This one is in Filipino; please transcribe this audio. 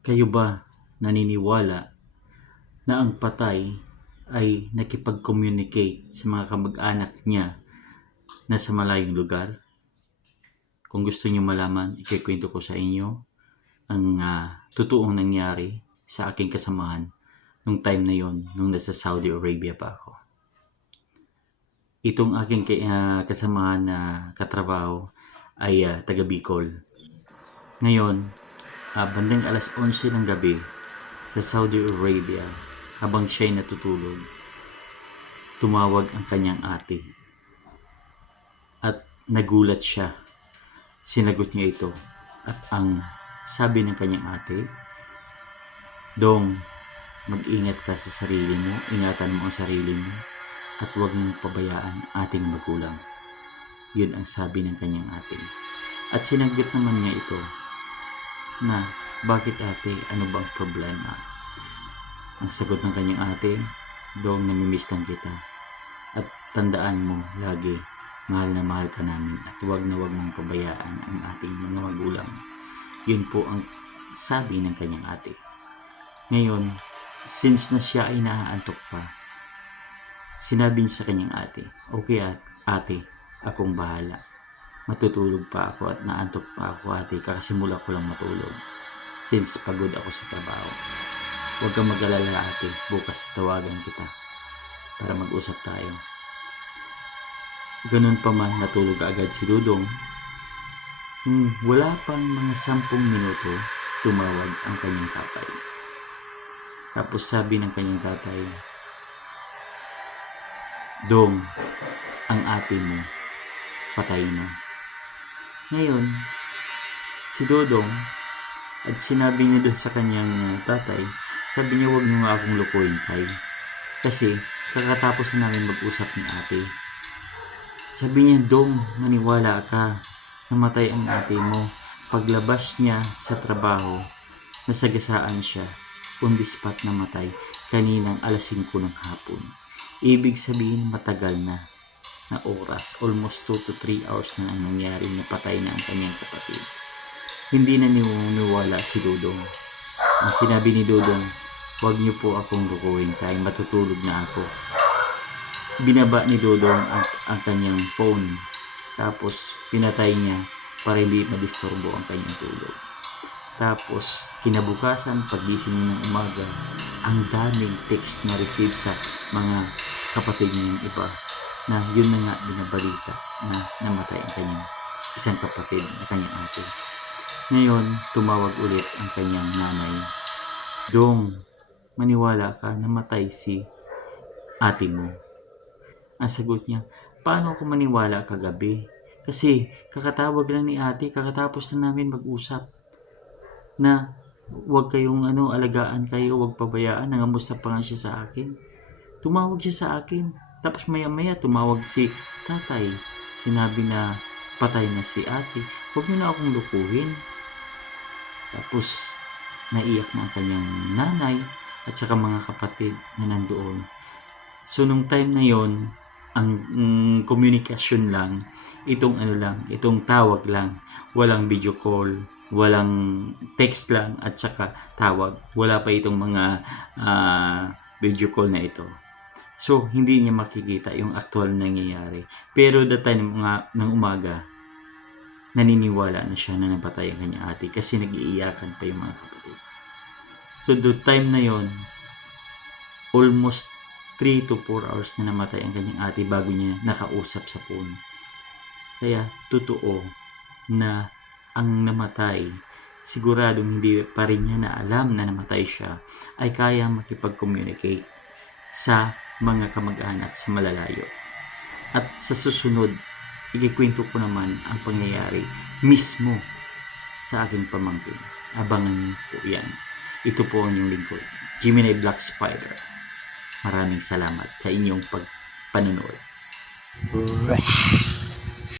Kayo ba naniniwala na ang patay ay nakipag-communicate sa mga kamag-anak niya na sa malayong lugar? Kung gusto niyo malaman, ikikwento ko sa inyo ang totoong nangyari sa aking kasamahan nung time na yon, nung nasa Saudi Arabia pa ako. Itong aking kasamahan na katrabaho ay taga Bicol. Ngayon, bandang alas 11 ng gabi sa Saudi Arabia, habang siya'y natutulog, tumawag ang kanyang ate. At nagulat siya. Sinagot niya ito. At ang sabi ng kanyang ate, "Dong, mag-ingat ka sa sarili mo, ingatan mo ang sarili mo, at huwag mong pabayaan ating magulang." Yun ang sabi ng kanyang ate. At sinagot naman niya ito na, "Bakit ate? Ano bang problema?" Ang sagot ng kanyang ate, "Dong, namimiss lang kita. At tandaan mo lagi, mahal na mahal ka namin at huwag na huwag mong pabayaan ang ating mga magulang." Yun po ang sabi ng kanyang ate. Ngayon, since na siya ay naaantok pa, sinabi niya sa kanyang ate, "Okay ate, akong bahala. Matutulog pa ako at naantok pa ako ate, kakasimula ko lang matulog. Since pagod ako sa trabaho. Huwag kang mag-alala ate, bukas tawagan kita para mag-usap tayo." Ganun pa man, natulog agad si Dudong. Wala pang mga 10 minuto, tumawag ang kanyang tatay. Tapos sabi ng kanyang tatay, "Dong, ang ate mo patay na." Ngayon, si Dodong, at sinabi niya doon sa kanyang tatay, sabi niya, "Huwag mo nga akong lukuhin tay. Kasi kakatapos na namin mag-usap ni ate." Sabi niya, "Dong, maniwala ka. Namatay ang ate mo. Paglabas niya sa trabaho, nasagasaan siya. On the spot namatay kaninang alas 5 ng hapon. Ibig sabihin matagal na oras. Almost 2 to 3 hours na ang nangyari na patay na ang kanyang kapatid." Hindi na niniwala si Dodong. Ang sinabi ni Dodong, "Huwag niyo po akong lukuhin tay. Matutulog na ako." Binaba ni Dodong ang kanyang phone. Tapos pinatay niya para hindi madisturbo ang kanyang tulog. Tapos kinabukasan, pagising niya ng umaga, ang daming text na receive sa mga kapatid niyang iba na yun na nga binabalita na namatay ang kanyang isang kapatid na kanyang ate. Ngayon, tumawag ulit ang kanyang nanay, "Dong, maniwala ka, namatay si ate mo." Ang sagot niya, "Paano ako maniwala kagabi? Kasi kakatawag lang ni ate, kakatapos na namin mag-usap na huwag kayong alagaan kayo, huwag pabayaan, nangamusta pa nga siya sa akin. Tumawag siya sa akin. Tapos maya-maya tumawag si tatay. Sinabi na patay na si ate. Huwag niyo na akong lukuhin." Tapos naiyak na ang kanyang nanay at saka mga kapatid na nandoon. So nung time na yon, ang komunikasyon lang, itong tawag lang. Walang video call, walang text lang at saka tawag. Wala pa itong mga video call na ito. So, hindi niya makikita yung actual na nangyayari. Pero the time ng umaga, naniniwala na siya na napatay ang kanyang ate kasi nag-iiyakan pa yung mga kapatid. So, the time na yon, almost 3 to 4 hours na namatay ang kanyang ate bago niya nakausap sa phone. Kaya, totoo na ang namatay, siguradong hindi pa rin niya na alam na namatay siya, ay kaya makipag-communicate sa mga kamag-anak sa malalayo. At sa susunod, ikikwento ko naman ang pangyayari mismo sa aking pamangkin. Abangan po yan. Ito po ang inyong lingkod, Gemini Black Spider. Maraming salamat sa inyong panonood.